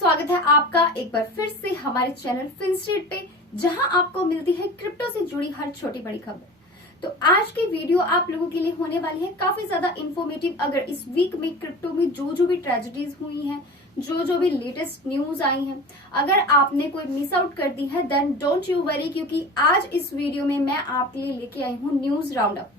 स्वागत है आपका एक बार फिर से हमारे चैनल फिनस्ट्रीट पे, जहां आपको मिलती है क्रिप्टो से जुड़ी हर छोटी बड़ी खबर। तो आज की वीडियो आप लोगों के लिए होने वाली है काफी ज्यादा इंफॉर्मेटिव। अगर इस वीक में क्रिप्टो में जो भी ट्रेजेडीज हुई हैं, जो भी लेटेस्ट न्यूज आई हैं, अगर आपने कोई मिस आउट कर दी है देन डोंट यू वरी, क्योंकि आज इस वीडियो में मैं आपके लिए लेके आई हूँ न्यूज राउंड अप,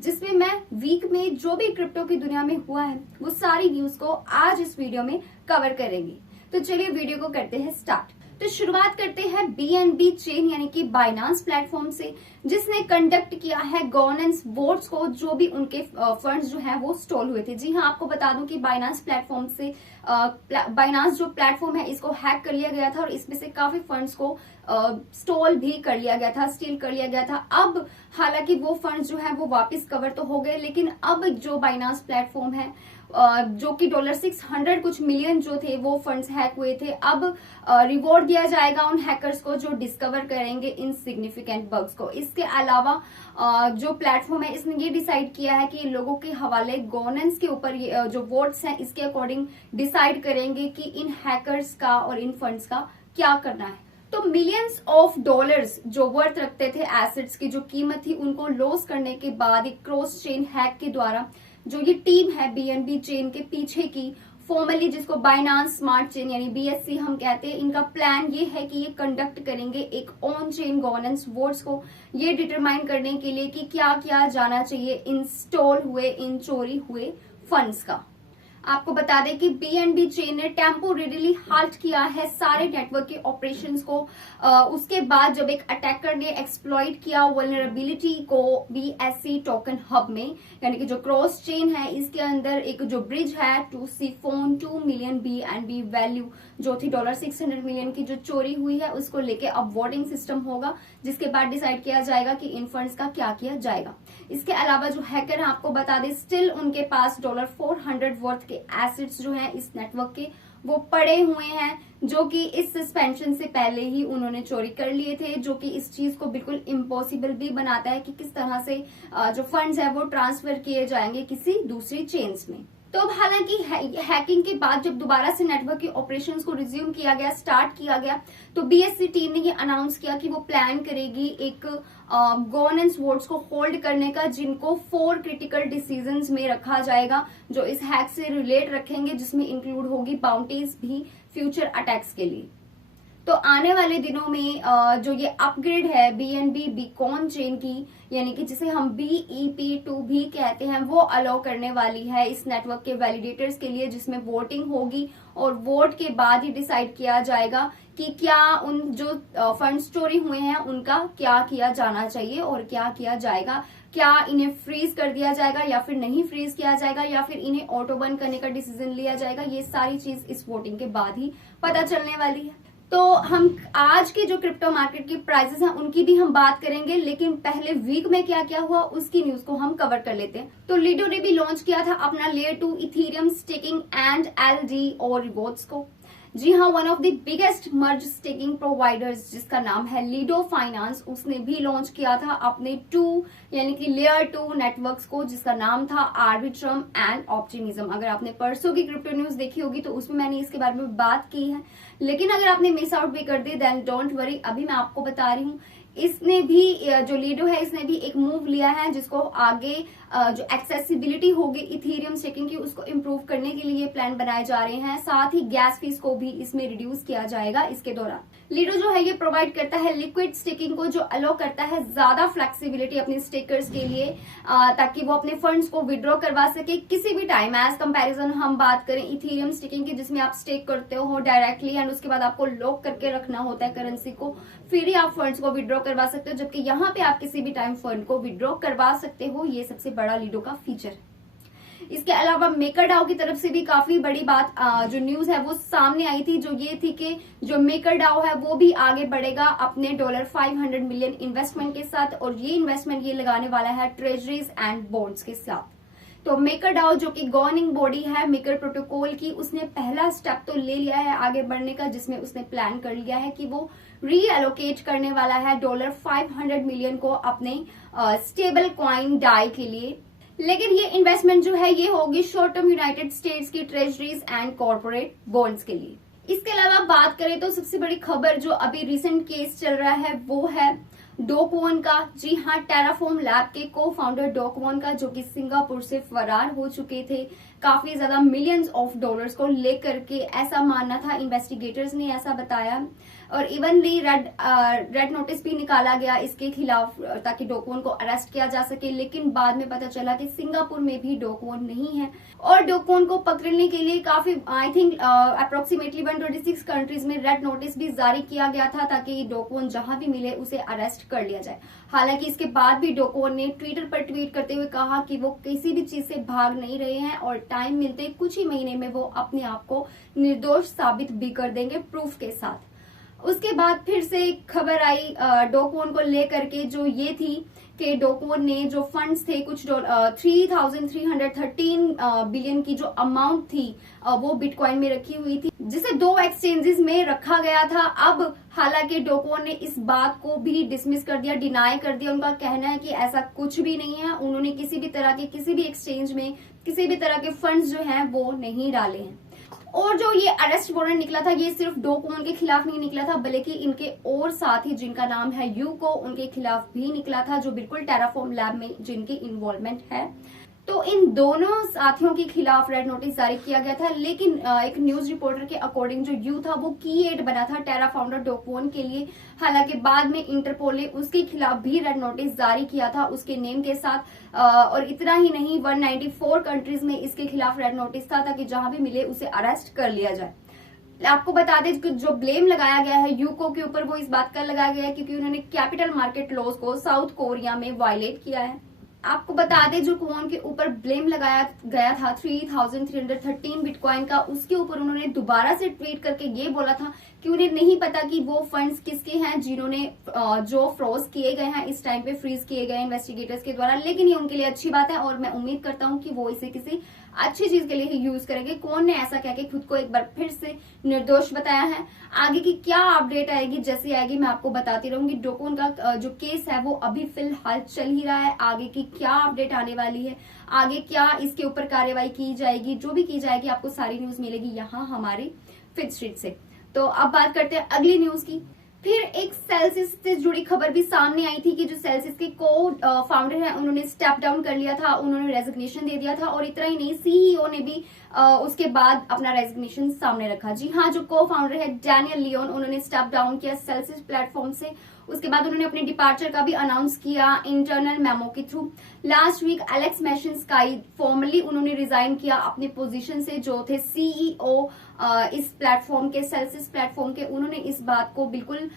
जिसमें मैं वीक में जो भी क्रिप्टो की दुनिया में हुआ है वो सारी न्यूज को आज इस वीडियो में कवर करेंगे। तो चलिए वीडियो को करते हैं स्टार्ट। तो शुरुआत करते हैं BNB चेन यानी कि बाइनांस प्लेटफॉर्म से, जिसने कंडक्ट किया है गवर्नेंस वोट्स को, जो भी उनके फंड्स जो है वो स्टॉल हुए थे। जी हाँ, आपको बता दूं कि बाइनांस प्लेटफॉर्म से बाइनांस जो प्लेटफॉर्म है इसको हैक कर लिया गया था और इसमें से काफी फंड्स को स्टॉल भी कर लिया गया था, स्टील कर लिया गया था। अब हालांकि वो फंड्स जो है वो वापस कवर तो हो गए, लेकिन अब जो बाइनांस प्लेटफॉर्म है जो कि $600 कुछ मिलियन जो थे वो फंड्स हैक हुए थे, अब रिवॉर्ड दिया जाएगा उन हैकर्स को जो डिस्कवर करेंगे इन सिग्निफिकेंट बग्स को। इसके अलावा जो प्लेटफॉर्म है इसने ये डिसाइड किया है कि लोगों के हवाले गवर्नेंस के ऊपर जो वोट्स हैं इसके अकॉर्डिंग डिसाइड करेंगे कि इन हैकर्स का और इन फंड्स का क्या करना है। तो मिलियंस ऑफ डॉलर्स जो वर्थ रखते थे एसेट्स की जो कीमत थी, उनको लॉस करने के बाद एक क्रॉस चेन हैक के द्वारा जो ये टीम है BNB चेन के पीछे की, फॉर्मली जिसको बाइनांस स्मार्ट चेन यानी BSC हम कहते हैं, इनका प्लान ये है कि ये कंडक्ट करेंगे एक ऑन चेन गवर्नेंस वोट्स को ये डिटरमाइन करने के लिए कि क्या क्या जाना चाहिए इन स्टॉल हुए, इन चोरी हुए फंड्स का। आपको बता दें कि BNB चेन ने टेम्पोरेरीली हाल्ट किया है सारे नेटवर्क के ऑपरेशंस को। उसके बाद जब एक अटैकर ने एक्सप्लॉइट किया वल्नरेबिलिटी को BSC टोकन हब में, यानी कि जो क्रॉस चेन है इसके अंदर एक जो ब्रिज है टू सिफोन 2 मिलियन BNB वैल्यू जो थी $600 मिलियन की जो चोरी हुई है, उसको लेके अब वोटिंग सिस्टम होगा, जिसके बाद डिसाइड किया जाएगा कि इन फंड्स का क्या किया जाएगा। इसके अलावा जो हैकर है आपको बता दें स्टिल उनके पास $400 वर्थ के एसेट्स जो हैं इस नेटवर्क के वो पड़े हुए हैं, जो कि इस सस्पेंशन से पहले ही उन्होंने चोरी कर लिए थे, जो कि इस चीज को बिल्कुल इम्पॉसिबल भी बनाता है कि किस तरह से जो फंड्स है वो ट्रांसफर किए जाएंगे किसी दूसरी चेन्स में। तो अब हालांकि हैकिंग के बाद जब दोबारा से नेटवर्क के ऑपरेशंस को रिज्यूम किया गया, स्टार्ट किया गया, तो BSC टीम ने ये अनाउंस किया कि वो प्लान करेगी एक गवर्नेंस वोट्स को होल्ड करने का, जिनको 4 क्रिटिकल डिसीजंस में रखा जाएगा जो इस हैक से रिलेट रखेंगे, जिसमें इंक्लूड होगी बाउंटीज भी फ्यूचर अटैक्स के लिए। तो आने वाले दिनों में जो ये अपग्रेड है BNB बीकॉन चेन की, यानी कि जिसे हम BEP2 भी कहते हैं, वो अलाउ करने वाली है इस नेटवर्क के वैलिडेटर्स के लिए, जिसमें वोटिंग होगी और वोट के बाद ही डिसाइड किया जाएगा कि क्या उन जो फंड्स चोरी हुए हैं उनका क्या किया जाना चाहिए और क्या किया जाएगा। क्या इन्हें फ्रीज कर दिया जाएगा या फिर नहीं फ्रीज किया जाएगा, या फिर इन्हें ऑटो बंद करने का डिसीजन लिया जाएगा, ये सारी चीज इस वोटिंग के बाद ही पता चलने वाली है। तो हम आज के जो क्रिप्टो मार्केट की प्राइसेस हैं उनकी भी हम बात करेंगे, लेकिन पहले वीक में क्या क्या हुआ उसकी न्यूज को हम कवर कर लेते हैं। तो लिडो ने भी लॉन्च किया था अपना layer 2 Ethereum staking and LD और रिवॉर्ड्स को। जी हाँ, one of the biggest merge staking providers जिसका नाम है लिडो फाइनेंस, उसने भी लॉन्च किया था अपने 2 यानी कि लेयर 2 नेटवर्क्स को, जिसका नाम था आर्बिट्रम एंड ऑप्टिमिज्म। अगर आपने परसों की क्रिप्टो न्यूज देखी होगी तो उसमें मैंने इसके बारे में बात की है, लेकिन अगर आपने मिस आउट भी कर दी देन डोंट वरी, अभी मैं आपको बता रही हूँ। इसने भी जो लिडो है इसने भी एक मूव लिया है जिसको आगे जो एक्सेसिबिलिटी होगी इथेरियम स्टेकिंग की उसको इम्प्रूव करने के लिए प्लान बनाए जा रहे हैं। साथ ही गैस फीस को भी इसमें रिड्यूस किया जाएगा इसके दौरान। लिडो जो है ये प्रोवाइड करता है लिक्विड स्टेकिंग को, जो अलाउ करता है ज्यादा फ्लेक्सिबिलिटी अपने स्टेकर्स के लिए, ताकि वो अपने फंड्स को विड्रॉ करवा सके किसी भी टाइम। एज कंपैरिजन हम बात करें इथेरियम स्टेकिंग की, जिसमें आप स्टेक करते हो डायरेक्टली एंड उसके बाद आपको लॉक करके रखना होता है करेंसी को, फिर ही आप फंड्स को विड्रॉ करवा सकते हो, जबकि यहाँ पे आप किसी भी टाइम फंड को विड्रॉ करवा सकते हो। ये सबसे बड़ा लिडो का फीचर है। इसके अलावा मेकरडाओ की तरफ से भी काफी बड़ी बात जो न्यूज है वो सामने आई थी, जो ये थी कि जो मेकरडाओ है वो भी आगे बढ़ेगा अपने $500 मिलियन इन्वेस्टमेंट के साथ, और ये इन्वेस्टमेंट ये लगाने वाला है ट्रेजरीज एंड बॉन्ड्स के साथ। तो मेकरडाओ जो कि गवर्निंग बॉडी है मेकर प्रोटोकॉल की, उसने पहला स्टेप तो ले लिया है आगे बढ़ने का, जिसमें उसने प्लान कर लिया है कि वो रीएलोकेट करने वाला है $500 मिलियन को अपने स्टेबल कॉइन डाई के लिए। लेकिन ये इन्वेस्टमेंट जो है ये होगी शॉर्ट टर्म यूनाइटेड स्टेट्स की ट्रेजरीज एंड कॉर्पोरेट बॉन्ड्स के लिए। इसके अलावा बात करें तो सबसे बड़ी खबर जो अभी रिसेंट केस चल रहा है वो है डो क्वोन का। जी हाँ, टेराफॉर्म लैब के को फाउंडर डो क्वोन का, जो कि सिंगापुर से फरार हो चुके थे काफी ज्यादा मिलियंस ऑफ डॉलर्स को लेकर के, ऐसा मानना था, इन्वेस्टिगेटर्स ने ऐसा बताया। और इवनली रेड नोटिस भी निकाला गया इसके खिलाफ ताकि डो क्वोन को अरेस्ट किया जा सके, लेकिन बाद में पता चला कि सिंगापुर में भी डो क्वोन नहीं है। और डो क्वोन को पकड़ने के लिए काफी आई थिंक अप्रोक्सीमेटली 126 कंट्रीज में रेड नोटिस भी जारी किया गया था ताकि डो क्वोन जहां भी मिले उसे अरेस्ट कर लिया जाए। हालांकि इसके बाद भी डो क्वोन ने ट्विटर पर ट्वीट करते हुए कहा कि वो किसी भी चीज से भाग नहीं रहे हैं और टाइम मिलते कुछ ही महीने में वो अपने आप को निर्दोष साबित भी कर देंगे प्रूफ के साथ। उसके बाद फिर से एक खबर आई डो क्वोन को लेकर के, जो ये थी कि डो क्वोन ने जो फंड्स थे कुछ 3,313 बिलियन की जो अमाउंट थी वो बिटकॉइन में रखी हुई थी, जिसे 2 एक्सचेंजेस में रखा गया था। अब हालांकि डो क्वोन ने इस बात को भी डिसमिस कर दिया, डिनाई कर दिया। उनका कहना है कि ऐसा कुछ भी नहीं है, उन्होंने किसी भी तरह के किसी भी एक्सचेंज में किसी भी तरह के फंड्स जो हैं वो नहीं डाले हैं। और जो ये अरेस्ट वारंट निकला था ये सिर्फ डो क्वोन के खिलाफ नहीं निकला था, बल्कि इनके और साथी जिनका नाम है यूको, उनके खिलाफ भी निकला था, जो बिल्कुल टेराफॉर्म लैब में जिनकी इन्वॉल्वमेंट है। तो इन दोनों साथियों के खिलाफ रेड नोटिस जारी किया गया था, लेकिन एक न्यूज रिपोर्टर के अकॉर्डिंग जो यू था वो की एड बना था टेरा फाउंडर डो क्वोन के लिए। हालांकि बाद में इंटरपोल ने उसके खिलाफ भी रेड नोटिस जारी किया था उसके नेम के साथ। और इतना ही नहीं, 194 कंट्रीज में इसके खिलाफ रेड नोटिस था ताकि जहां भी मिले उसे अरेस्ट कर लिया जाए। आपको बता दें कि जो ब्लेम लगाया गया है यूको के ऊपर वो इस बात का लगाया गया है क्योंकि उन्होंने कैपिटल मार्केट लॉज को साउथ कोरिया में वायलेट किया है। आपको बता दें जो क्वोन के ऊपर ब्लेम लगाया गया था 3,313 बिटकॉइन का, उसके ऊपर उन्होंने दोबारा से ट्वीट करके ये बोला था कि उन्हें नहीं पता कि वो फंड्स किसके हैं जिन्होंने जो फ्रोज किए गए हैं, इस टाइम पे फ्रीज किए गए इन्वेस्टिगेटर्स के द्वारा। लेकिन ये उनके लिए अच्छी बात है और मैं उम्मीद करता हूं कि वो इसे किसी अच्छी चीज के लिए ही यूज करेंगे। क्वोन ने ऐसा कह के खुद को एक बार फिर से निर्दोष बताया है। आगे की क्या अपडेट आएगी, जैसी आएगी मैं आपको बताती रहूंगी। डो क्वोन का जो केस है वो अभी फिलहाल चल ही रहा है, आगे की क्या अपडेट आने वाली है, आगे क्या इसके ऊपर कार्रवाई की जाएगी, जो भी की जाएगी आपको सारी न्यूज मिलेगी यहाँ हमारी फिफ्थ स्ट्रीट से। तो अब बात करते हैं अगली न्यूज की। फिर एक सेल्सियस से जुड़ी खबर भी सामने आई थी कि जो सेल्सियस के को फाउंडर हैं उन्होंने स्टेप डाउन कर लिया था, उन्होंने रेजिग्नेशन दे दिया था। और इतना ही नहीं, सीईओ ने भी उसके बाद अपना रेजिग्नेशन सामने रखा। जी हाँ, जो को फाउंडर है डैनियल लियोन, उन्होंने स्टेप डाउन किया सेल्सियस प्लेटफॉर्म से। उसके बाद उन्होंने अपने डिपार्चर का भी अनाउंस किया इंटरनल मेमो के through. Last week Alex Mashinsky formally उन्होंने रिजाइन किया अपने पोजीशन से, जो थे सीईओ इस प्लेटफॉर्म के, सेल्सियस प्लेटफॉर्म के। उन्होंने इस बात को बिल्कुल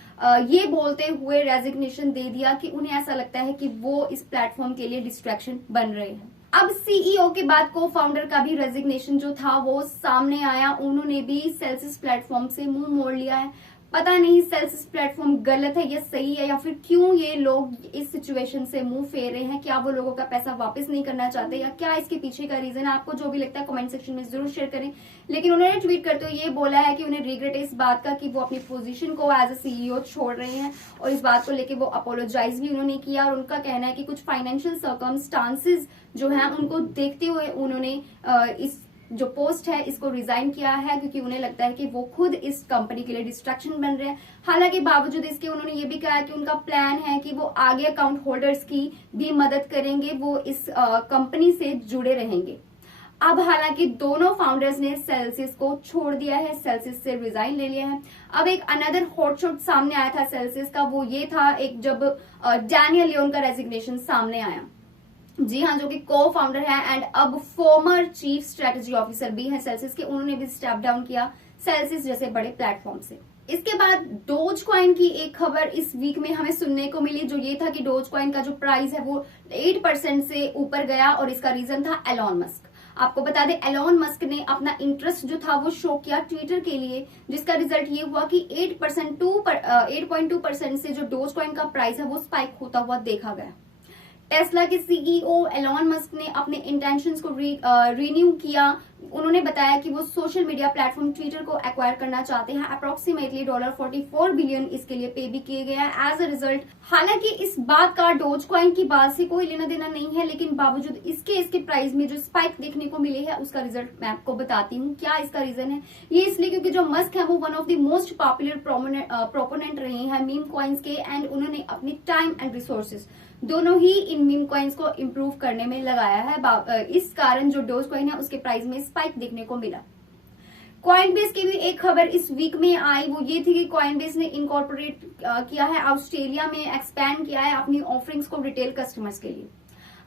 ये बोलते हुए रेजिग्नेशन दे दिया कि उन्हें ऐसा लगता है कि वो इस प्लेटफॉर्म के लिए डिस्ट्रैक्शन बन रहे हैं। अब सीईओ के बाद को फाउंडर का भी रेजिग्नेशन जो था वो सामने आया, उन्होंने भी सेल्सियस प्लेटफॉर्म से मुंह मोड़ लिया है। पता नहीं सेल्सियस प्लेटफॉर्म गलत है या सही है, या फिर क्यों ये लोग इस सिचुएशन से मुंह फेर रहे हैं। क्या वो लोगों का पैसा वापस नहीं करना चाहते या क्या इसके पीछे का रीजन है? आपको जो भी लगता है कमेंट सेक्शन में जरूर शेयर करें। लेकिन उन्होंने ट्वीट करते हुए ये बोला है कि उन्हें रिग्रेट है इस बात का कि वो अपनी पोजीशन को एज अ सीईओ छोड़ रहे हैं, और इस बात को लेकर वो अपोलोजाइज भी उन्होंने किया। और उनका कहना है कि कुछ फाइनेंशियल सर्कमस्टांसेस जो है उनको देखते हुए उन्होंने इस जो पोस्ट है इसको रिजाइन किया है, क्योंकि उन्हें लगता है कि वो खुद इस कंपनी के लिए डिस्ट्रैक्शन बन रहे हैं। हालांकि बावजूद इसके उन्होंने ये भी कहा कि उनका प्लान है कि वो आगे अकाउंट होल्डर्स की भी मदद करेंगे, वो इस कंपनी से जुड़े रहेंगे। अब हालांकि दोनों फाउंडर्स ने सेल्सियस को छोड़ दिया है, सेल्सियस से रिजाइन ले लिया है। अब एक अनदर हॉटशॉट सामने आया था सेल्सियस का, वो ये था एक जब डैनियल लियोन का रेजिग्नेशन सामने आया। जी हाँ, जो कि को फाउंडर है एंड अब फॉर्मर चीफ स्ट्रेटेजी ऑफिसर भी है सेल्सियस के, उन्होंने भी स्टेप डाउन किया सेल्सियस जैसे बड़े प्लेटफॉर्म से। इसके बाद डोज कॉइन की एक खबर इस वीक में हमें सुनने को मिली, जो ये था कि डोज कॉइन का जो प्राइस है वो 8% से ऊपर गया, और इसका रीजन था एलॉन मस्क। आपको बता दें एलॉन मस्क ने अपना इंटरेस्ट जो था वो शो किया ट्विटर के लिए, जिसका रिजल्ट ये हुआ कि 8.2% से जो डोज कॉइन का प्राइस है वो स्पाइक होता हुआ देखा गया। टेस्ला के सीईओ एलॉन मस्क ने अपने इंटेंशंस को रिन्यू किया, उन्होंने बताया कि वो सोशल मीडिया प्लेटफॉर्म ट्विटर को एक्वायर करना चाहते हैं। अप्रोक्सीमेटली $44 बिलियन इसके लिए पे भी किए गए हैं एज अ रिजल्ट। हालांकि इस बात का डोज कॉइन की बात से कोई लेना देना नहीं है, लेकिन बावजूद इसके प्राइस में जो स्पाइक देखने को मिली है उसका रिजल्ट मैं आपको बताती हूँ। क्या इसका रीजन है? ये इसलिए क्योंकि जो मस्क है वो one of the most popular proponent रहे हैं मीम कॉइन्स के, एंड उन्होंने अपनी टाइम एंड रिसोर्सेज दोनों ही इन मीम कॉइन्स को इम्प्रूव करने में लगाया है। इस कारण जो डोज कॉइन है उसके प्राइस में स्पाइक देखने को मिला। कॉइनबेस की भी एक खबर इस वीक में आई, वो ये थी कि कॉइनबेस ने इनकॉर्पोरेट किया है ऑस्ट्रेलिया में, एक्सपैंड किया है अपनी ऑफरिंग्स को रिटेल कस्टमर्स के लिए।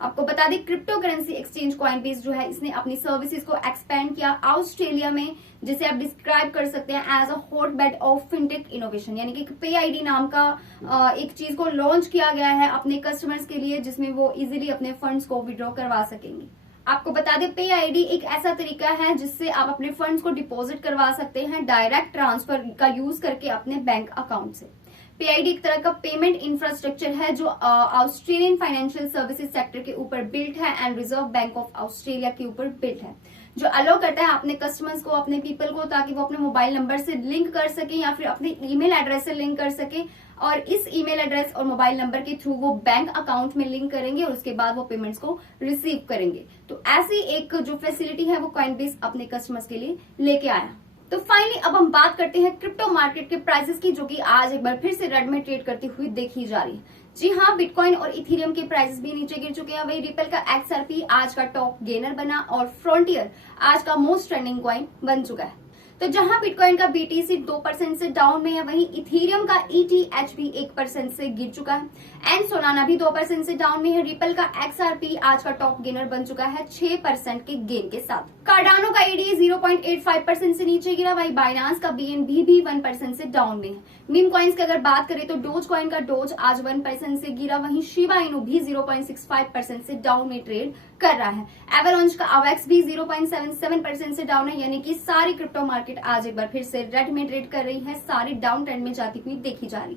आपको बता दें क्रिप्टो करेंसी एक्सचेंज कॉइनबेस जो है इसने अपनी सर्विसेज को एक्सपैंड किया ऑस्ट्रेलिया में, जिसे आप डिस्क्राइब कर सकते हैं as a hotbed of fintech innovation. यानी कि पे आईडी नाम का एक चीज को लॉन्च किया गया है अपने कस्टमर्स के लिए, जिसमें वो इजीली अपने फंड्स को विड्रॉ करवा सकेंगे। आपको बता दें पे आईडी एक ऐसा तरीका है जिससे आप अपने फंड्स को डिपॉजिट करवा सकते हैं डायरेक्ट ट्रांसफर का यूज करके अपने बैंक अकाउंट से। पे आईडी एक तरह का पेमेंट इंफ्रास्ट्रक्चर है जो ऑस्ट्रेलियन फाइनेंशियल सर्विसेज सेक्टर के ऊपर बिल्ट है and reserve bank of Australia के ऊपर बिल्ट है, जो अलाउ करता है अपने कस्टमर्स को, अपने पीपल को, ताकि वो अपने मोबाइल नंबर से लिंक कर सके या फिर अपने ईमेल एड्रेस से लिंक कर सके, और इस ईमेल एड्रेस और मोबाइल नंबर के थ्रू वो बैंक अकाउंट में लिंक करेंगे और उसके बाद वो पेमेंट्स को रिसीव करेंगे। तो ऐसी एक जो फैसिलिटी है वो कॉइनबेस अपने कस्टमर्स के लिए लेके आया। तो फाइनली अब हम बात करते हैं क्रिप्टो मार्केट के प्राइसेस की, जो कि आज एक बार फिर से रेड में ट्रेड करती हुई देखी जा रही है। जी हाँ, बिटकॉइन और इथेरियम के प्राइसेस भी नीचे गिर चुके हैं। वही रिपल का XRP आज का टॉप गेनर बना और फ्रंटियर आज का मोस्ट ट्रेंडिंग कॉइन बन चुका है। तो जहां बिटकॉइन का BTC 2% से डाउन में है, वहीं इथेरियम का ETH भी 1% से गिर चुका है एंड सोलाना भी 2% से डाउन में है। रिपल का XRP आज का टॉप गेनर बन चुका है 6% के गेन के साथ। कार्डानो का ADA 0.85% से नीचे गिरा, वहीं बाइनांस का BNB भी 1% से डाउन में है। मीम कॉइन्स की अगर बात करें तो डोज कॉइन का डोज आज 1% से गिरा, वहीं शिबा इनू भी 0.65% से डाउन में ट्रेड कर रहा है। एवलांच का AVAX भी 0.77% से डाउन है। यानी कि सारी क्रिप्टो मार्केट आज एक बार फिर से रेड में ट्रेड कर रही है, सारी डाउन ट्रेंड में जाती हुई देखी जा रही।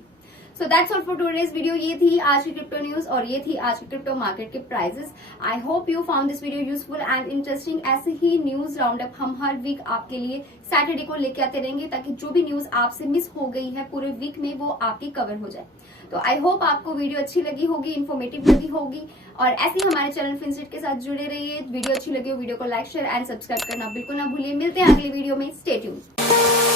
So that's all for today's video. ये थी आज की क्रिप्टो न्यूज और ये थी आज की क्रिप्टो मार्केट के prices. I hope you found this video useful and interesting. ऐसे ही न्यूज राउंड अप हम हर वीक आपके लिए सैटरडे को लेके आते रहेंगे, ताकि जो भी न्यूज आपसे मिस हो गई है पूरे वीक में वो आपकी कवर हो जाए। तो आई होप आपको वीडियो अच्छी लगी होगी, इन्फॉर्मेटिव लगी होगी, और ऐसे ही हमारे चैनल फिनस्ट्रीट के साथ जुड़े रहिए। वीडियो अच्छी लगी हो वीडियो को लाइक शेयर एंड सब्सक्राइब करना बिल्कुल ना भूलिए। मिलते हैं अगले वीडियो में, स्टे ट्यून्ड।